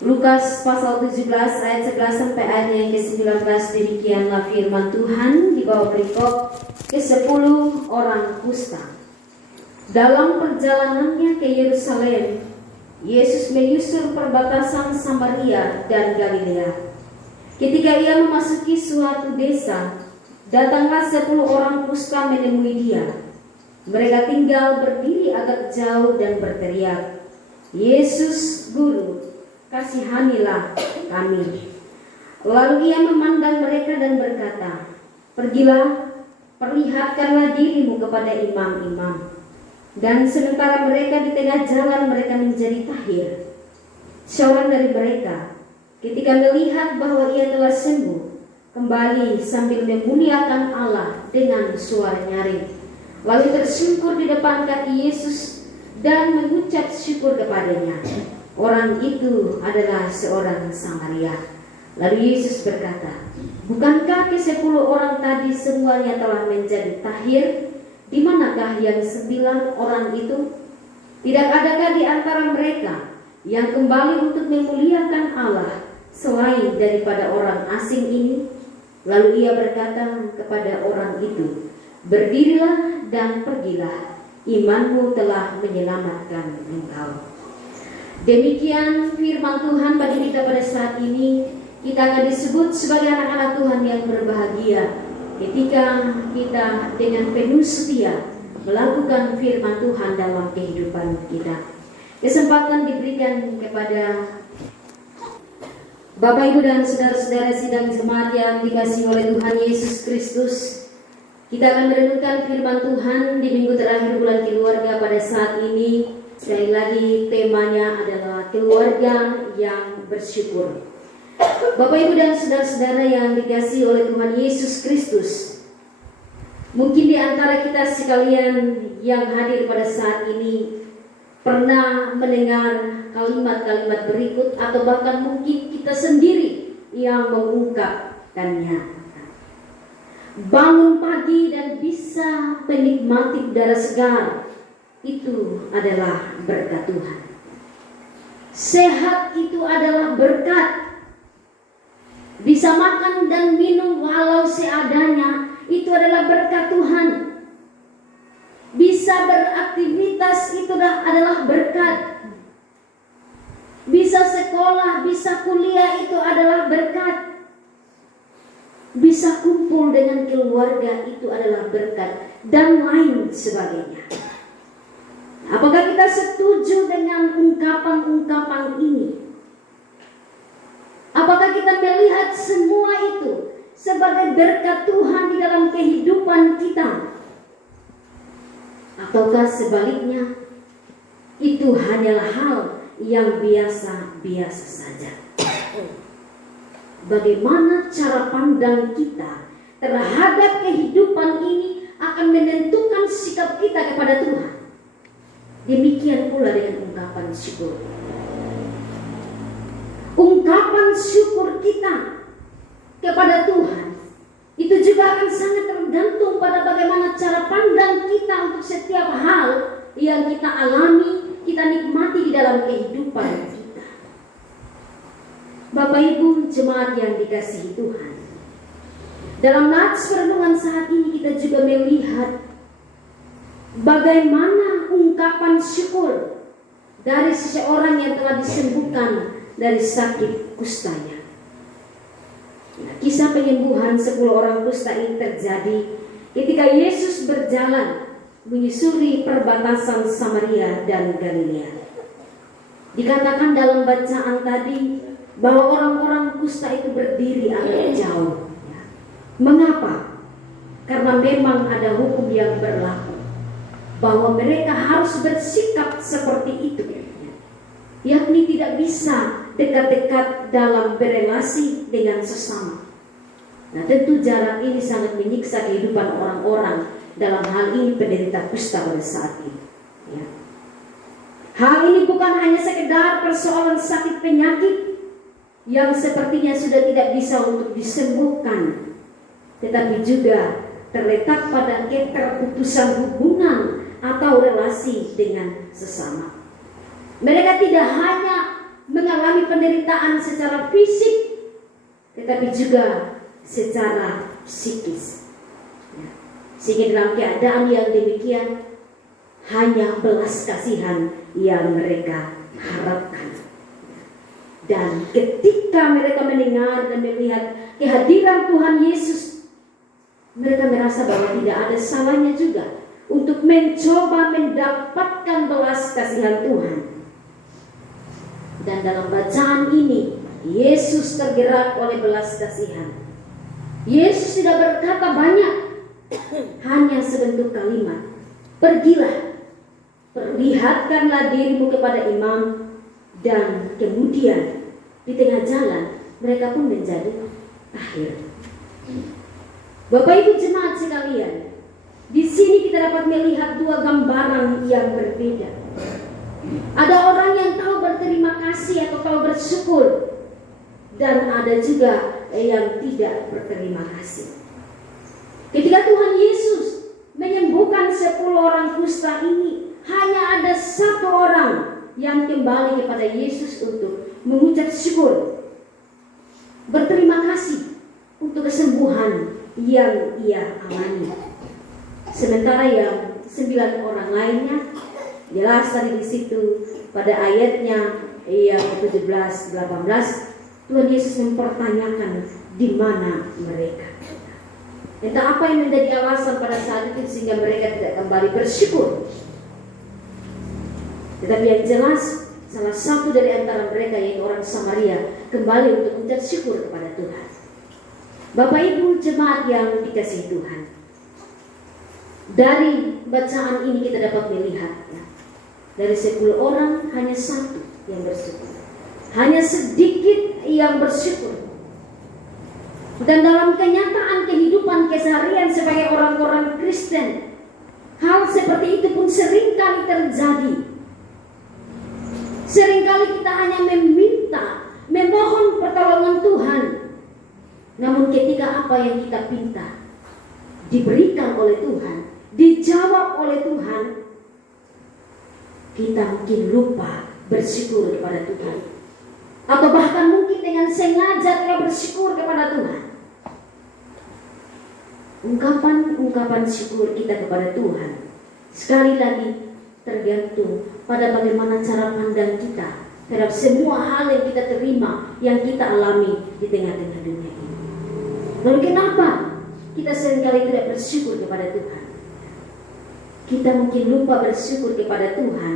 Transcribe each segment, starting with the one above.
Lukas pasal 17 ayat 11 sampai ayat yang ke-19. Demikianlah firman Tuhan di bawah perikop ke-10 orang kusta. Dalam perjalanannya ke Yerusalem, Yesus menyusur perbatasan Samaria dan Galilea. Ketika ia memasuki suatu desa, datanglah 10 orang kusta menemui dia. Mereka tinggal berdiri agak jauh dan berteriak, "Yesus, Guru, kasihanilah kami." Lalu ia memandang mereka dan berkata, "Pergilah, perlihatkanlah dirimu kepada imam-imam." Dan sementara mereka di tengah jalan, mereka menjadi tahir. Seorang dari mereka, ketika melihat bahwa ia telah sembuh, kembali sambil memuliakan Allah dengan suara nyaring, lalu tersungkur di depan kaki Yesus dan mengucap syukur kepadanya. Orang itu adalah seorang Samaria. Lalu Yesus berkata, "Bukankah ke-10 orang tadi semuanya telah menjadi tahir? Di manakah yang 9 orang itu? Tidak adakah di antara mereka yang kembali untuk memuliakan Allah selain daripada orang asing ini?" Lalu ia berkata kepada orang itu, "Berdirilah dan pergilah, imanmu telah menyelamatkan engkau." Demikian firman Tuhan bagi kita pada saat ini. Kita akan disebut sebagai anak-anak Tuhan yang berbahagia ketika kita dengan penuh setia melakukan firman Tuhan dalam kehidupan kita. Kesempatan diberikan kepada Bapak, Ibu, dan saudara-saudara sidang jemaat yang dikasihi oleh Tuhan Yesus Kristus. Kita akan merenungkan firman Tuhan di minggu terakhir bulan keluarga pada saat ini. Sekali lagi temanya adalah keluarga yang bersyukur. Bapak, Ibu, dan saudara-saudara yang dikasihi oleh Tuhan Yesus Kristus, mungkin di antara kita sekalian yang hadir pada saat ini pernah mendengar kalimat-kalimat berikut, atau bahkan mungkin kita sendiri yang mengungkapkannya. Bangun pagi dan bisa menikmati udara segar, itu adalah berkat Tuhan. Sehat itu adalah berkat. Bisa makan dan minum walau seadanya, itu adalah berkat Tuhan. Bisa beraktivitas, itu adalah berkat. Bisa sekolah, bisa kuliah, itu adalah berkat. Bisa kumpul dengan keluarga, itu adalah berkat, dan lain sebagainya. Apakah kita setuju dengan ungkapan-ungkapan ini? Apakah kita melihat semua itu sebagai berkat Tuhan di dalam kehidupan kita? Ataukah sebaliknya, itu hanyalah hal yang biasa-biasa saja? Bagaimana cara pandang kita terhadap kehidupan ini akan menentukan sikap kita kepada Tuhan. Demikian pula dengan ungkapan syukur. Ungkapan syukur kita kepada Tuhan itu juga akan sangat tergantung pada bagaimana cara pandang kita untuk setiap hal yang kita alami, kita nikmati di dalam kehidupan kita. Bapak, Ibu, jemaat yang dikasihi Tuhan, dalam nats perenungan saat ini kita juga melihat bagaimana ungkapan syukur dari seseorang yang telah disembuhkan dari sakit kustanya. Nah, kisah penyembuhan 10 orang kusta ini terjadi ketika Yesus berjalan menyusuri perbatasan Samaria dan Galilea. Dikatakan dalam bacaan tadi bahwa orang-orang kusta itu berdiri agak jauh. Mengapa? Karena memang ada hukum yang berlaku bahwa mereka harus bersikap seperti itu, yakni tidak bisa dekat-dekat dalam berelasi dengan sesama. Nah, tentu jarak ini sangat menyiksa kehidupan orang-orang, dalam hal ini penderita kusta pada saat ini. Ya. Hal ini bukan hanya sekedar persoalan sakit penyakit yang sepertinya sudah tidak bisa untuk disembuhkan, tetapi juga terletak pada keterputusan hubungan atau relasi dengan sesama. Mereka tidak hanya mengalami penderitaan secara fisik, tetapi juga secara psikis. Sehingga dalam keadaan yang demikian, hanya belas kasihan yang mereka harapkan. Dan ketika mereka mendengar dan melihat kehadiran Tuhan Yesus, mereka merasa bahwa tidak ada salahnya juga untuk mencoba mendapatkan belas kasihan Tuhan. Dan dalam bacaan ini, Yesus tergerak oleh belas kasihan. Yesus tidak berkata banyak, hanya sebentuk kalimat, "Pergilah, perlihatkanlah dirimu kepada imam." Dan kemudian di tengah jalan mereka pun menjadi akhir. Bapak Ibu jemaat sekalian, di sini kita dapat melihat dua gambaran yang berbeda. Ada orang yang tahu berterima kasih atau tahu bersyukur, dan ada juga yang tidak berterima kasih. Ketika Tuhan Yesus menyembuhkan 10 orang kusta ini, hanya ada satu orang yang kembali kepada Yesus untuk mengucap syukur, berterima kasih untuk kesembuhan yang ia alami. Sementara yang 9 orang lainnya, jelas tadi di situ pada ayatnya yang 17-18, Tuhan Yesus mempertanyakan di mana mereka. Entah apa yang menjadi alasan pada saat itu sehingga mereka tidak kembali bersyukur. Tetapi yang jelas, salah satu dari antara mereka, yaitu orang Samaria, kembali untuk mengucap syukur kepada Tuhan. Bapak Ibu jemaat yang dikasihi Tuhan, dari bacaan ini kita dapat melihat, dari 10 orang hanya satu yang bersyukur, hanya sedikit yang bersyukur. Dan dalam kenyataan kehidupan keseharian sebagai orang-orang Kristen, hal seperti itu pun seringkali terjadi. Seringkali kita hanya meminta, memohon pertolongan Tuhan, namun ketika apa yang kita minta diberikan oleh Tuhan, dijawab oleh Tuhan, kita mungkin lupa bersyukur kepada Tuhan, atau bahkan mungkin dengan sengaja tidak bersyukur kepada Tuhan. Ungkapan syukur kita kepada Tuhan sekali lagi tergantung pada bagaimana cara pandang kita terhadap semua hal yang kita terima, yang kita alami di tengah-tengah dunia ini. Lalu kenapa kita seringkali tidak bersyukur kepada Tuhan? Kita mungkin lupa bersyukur kepada Tuhan,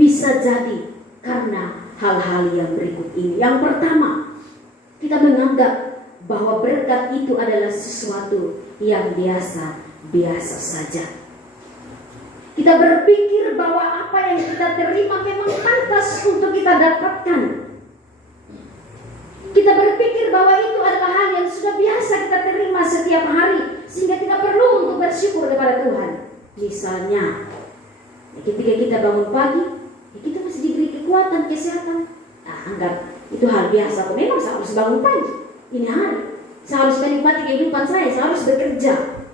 bisa jadi karena hal-hal yang berikut ini. Yang pertama, kita menganggap bahwa berkat itu adalah sesuatu yang biasa saja. Kita berpikir bahwa apa yang kita terima memang pantas untuk kita dapatkan. Kita berpikir bahwa itu adalah hal yang sudah biasa kita terima setiap hari, sehingga tidak perlu untuk bersyukur kepada Tuhan. Misalnya, ketika kita bangun pagi, kita masih diberi kekuatan, kesehatan. Anggap itu hal biasa. Memang saya harus bangun pagi. Ini hari, saya harus menikmati kehidupan saya harus bekerja.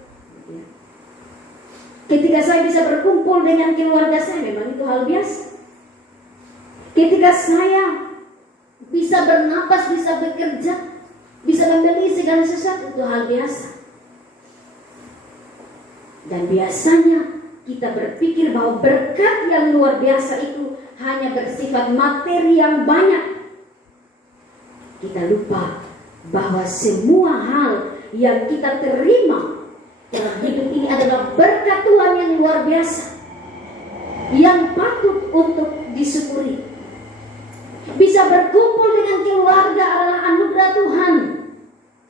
Ketika saya bisa berkumpul dengan keluarga saya, memang itu hal biasa. Ketika saya bisa bernapas, bisa bekerja, bisa membeli segala sesuatu, itu hal biasa. Dan biasanya kita berpikir bahwa berkat yang luar biasa itu hanya bersifat materi yang banyak. Kita lupa bahwa semua hal yang kita terima dalam hidup ini adalah berkat Tuhan yang luar biasa, yang patut untuk disyukuri. Bisa berkumpul dengan keluarga adalah anugerah Tuhan,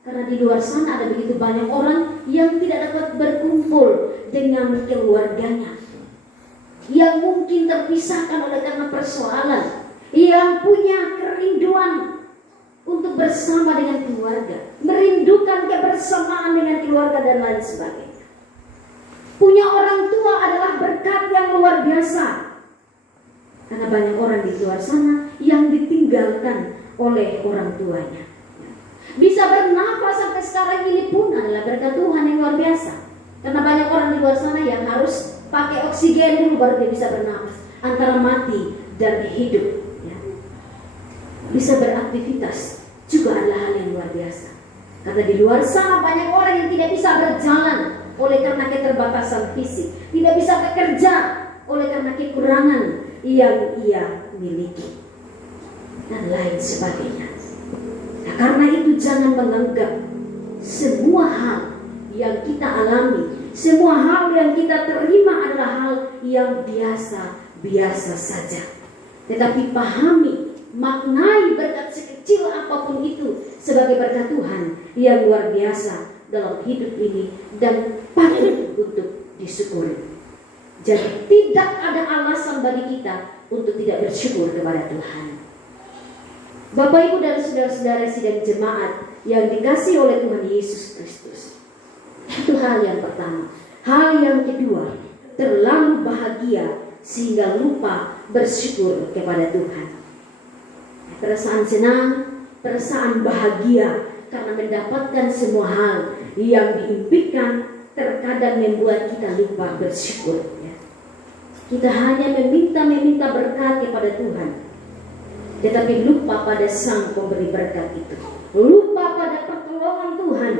karena di luar sana ada begitu banyak orang yang tidak dapat berkumpul dengan keluarganya, yang mungkin terpisahkan oleh karena persoalan, yang punya kerinduan untuk bersama dengan keluarga, merindukan kebersamaan dengan keluarga dan lain sebagainya. Punya orang tua adalah berkat yang luar biasa, karena banyak orang di luar sana yang ditinggalkan oleh orang tuanya. Bisa bernafas sampai sekarang ini pun adalah berkat Tuhan yang luar biasa, karena banyak orang di luar sana yang harus pakai oksigen dulu baru dia bisa bernafas, antara mati dan hidup. bisa beraktivitas juga adalah hal yang luar biasa. Karena di luar sana banyak orang yang tidak bisa berjalan oleh karena keterbatasan fisik, tidak bisa bekerja oleh karena kekurangan yang ia miliki, dan lain sebagainya. Nah, karena itu jangan menganggap semua hal yang kita alami, semua hal yang kita terima adalah hal yang biasa saja. Tetapi pahami, maknai berkat sekecil apapun itu sebagai berkat Tuhan yang luar biasa dalam hidup ini dan patut untuk disyukuri. Jadi tidak ada alasan bagi kita untuk tidak bersyukur kepada Tuhan. Bapak, Ibu, dan saudara-saudara sidang jemaat yang dikasihi oleh Tuhan Yesus Kristus, itu hal yang pertama. Hal yang kedua, terlalu bahagia sehingga lupa bersyukur kepada Tuhan. Perasaan senang, perasaan bahagia karena mendapatkan semua hal yang diimpikan terkadang membuat kita lupa bersyukur. Kita hanya meminta berkat kepada Tuhan, tetapi lupa pada Sang Pemberi berkat itu, lupa pada pertolongan Tuhan.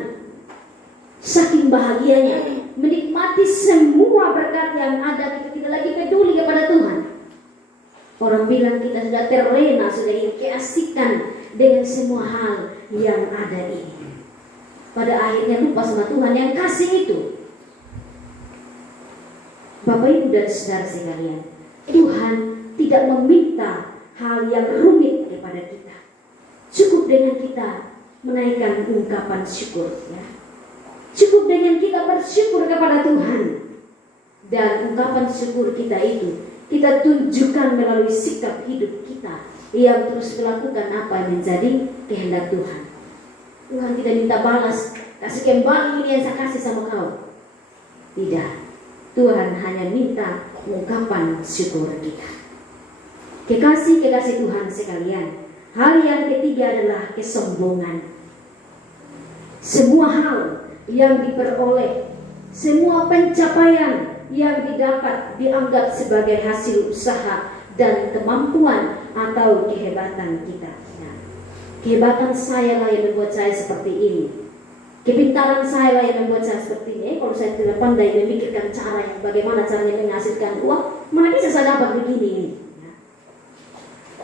Saking bahagianya menikmati semua berkat yang ada, kita tidak lagi peduli kepada Tuhan. Orang bilang kita sudah terlena, sudah keasikan dengan semua hal yang ada ini. Pada akhirnya lupa sama Tuhan yang kasih itu. Bapak, Ibu, dan saudara sekalian, Tuhan tidak meminta hal yang rumit kepada kita. Cukup dengan kita menaikkan ungkapan syukur, ya. Cukup dengan kita bersyukur kepada Tuhan. Dan ungkapan syukur kita itu kita tunjukkan melalui sikap hidup kita yang terus melakukan apa yang menjadi kehendak Tuhan. Tuhan tidak minta balas, kasih kembali ini yang saya kasih sama kau. Tidak. Tuhan hanya minta ungkapan syukur kita. Kekasih Tuhan sekalian, hal yang ketiga adalah kesombongan. Semua hal yang diperoleh, semua pencapaian yang didapat dianggap sebagai hasil usaha dan kemampuan atau kehebatan kita. Nah, kehebatan saya lah yang membuat saya seperti ini. Kepintaran saya lah yang membuat saya seperti ini. Kalau saya tidak pandai memikirkan cara yang bagaimana caranya menghasilkan uang, mana bisa saya dapat begini ini. Ya.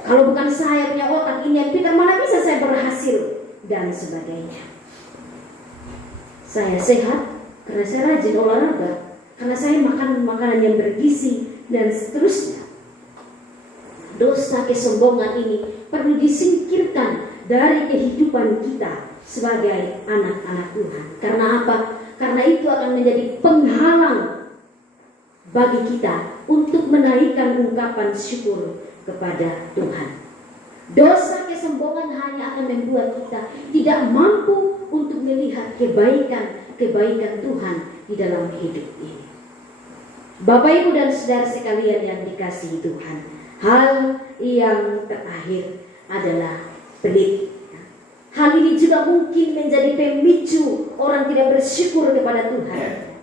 Kalau bukan saya punya otak ini yang pintar, mana bisa saya berhasil dan sebagainya. Saya sehat karena saya rajin olahraga, karena saya makan makanan yang bergizi dan seterusnya. Dosa kesombongan ini perlu disingkirkan dari kehidupan kita sebagai anak-anak Tuhan. Karena apa? Karena itu akan menjadi penghalang bagi kita untuk menaikkan ungkapan syukur kepada Tuhan. Dosa kesombongan hanya akan membuat kita tidak mampu untuk melihat kebaikan Tuhan di dalam hidup ini. Bapak, Ibu, dan saudara sekalian yang dikasihi Tuhan, hal yang terakhir adalah pelit. Hal ini juga mungkin menjadi pemicu orang tidak bersyukur kepada Tuhan.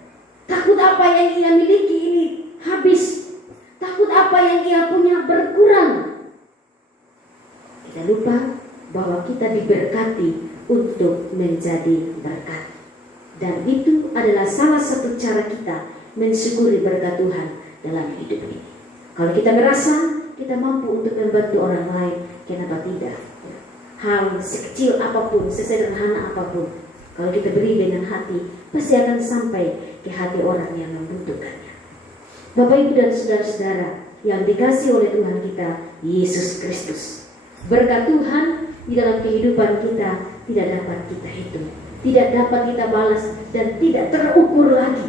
Takut apa yang ia miliki ini habis. Takut apa yang ia punya berkurang. Kita lupa bahwa kita diberkati untuk menjadi berkat. Dan itu adalah salah satu cara kita mensyukuri berkat Tuhan dalam hidup ini. Kalau kita merasa kita mampu untuk membantu orang lain, kenapa tidak? Hal sekecil apapun, sesederhana apapun, kalau kita beri dengan hati, pasti akan sampai ke hati orang yang membutuhkannya. Bapak, Ibu, dan saudara-saudara yang dikasihi oleh Tuhan kita Yesus Kristus, berkat Tuhan di dalam kehidupan kita tidak dapat kita hitung, tidak dapat kita balas, dan tidak terukur lagi.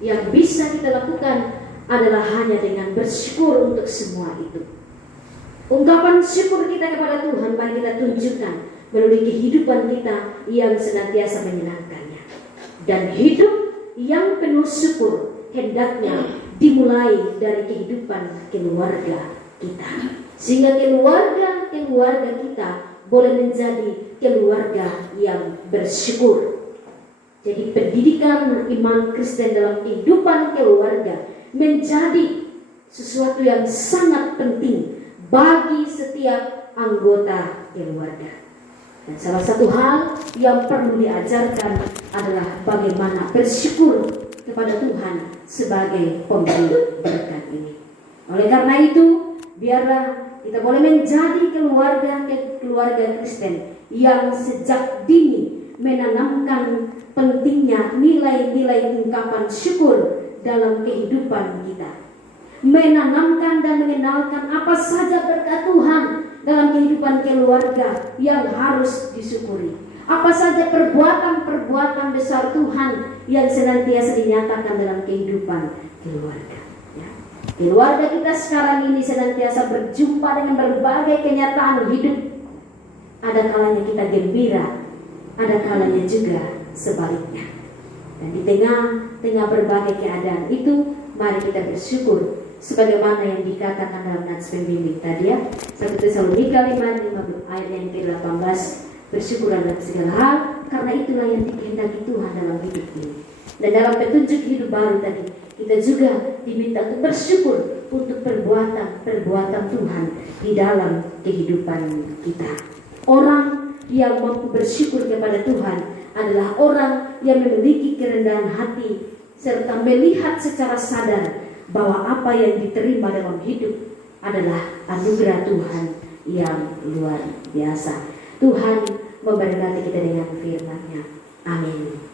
Yang bisa kita lakukan adalah hanya dengan bersyukur untuk semua itu. Ungkapan syukur kita kepada Tuhan mari kita tunjukkan melalui kehidupan kita yang senantiasa menyenangkannya. Dan hidup yang penuh syukur hendaknya dimulai dari kehidupan keluarga kita. Sehingga keluarga kita boleh menjadi keluarga yang bersyukur. Jadi pendidikan iman Kristen dalam kehidupan keluarga menjadi sesuatu yang sangat penting bagi setiap anggota keluarga. Dan salah satu hal yang perlu diajarkan adalah bagaimana bersyukur kepada Tuhan sebagai pemberi berkat ini. Oleh karena itu, biarlah kita boleh menjadi keluarga Kristen yang sejak dini menanamkan pentingnya nilai-nilai ungkapan syukur dalam kehidupan kita. Menanamkan dan mengenalkan apa saja berkat Tuhan dalam kehidupan keluarga yang harus disyukuri. Apa saja perbuatan-perbuatan besar Tuhan yang senantiasa dinyatakan dalam kehidupan keluarga. Ya. Keluarga kita sekarang ini senantiasa berjumpa dengan berbagai kenyataan hidup. Ada kalanya kita gembira, ada kalanya juga sebaliknya. Dan di tengah berbagai keadaan itu, mari kita bersyukur sebagaimana yang dikatakan dalam nats pembimbing tadi ya. 1 Tesalonika 5 ayat yang ke-18, bersyukurlah dalam segala hal, karena itulah yang dikehendaki Tuhan dalam hidup ini. Dan dalam petunjuk hidup baru tadi, kita juga diminta untuk bersyukur untuk perbuatan Tuhan di dalam kehidupan kita. Orang yang mampu bersyukur kepada Tuhan adalah orang yang memiliki kerendahan hati serta melihat secara sadar bahwa apa yang diterima dalam hidup adalah anugerah Tuhan yang luar biasa. Tuhan memberkati kita dengan firman-Nya. Amin.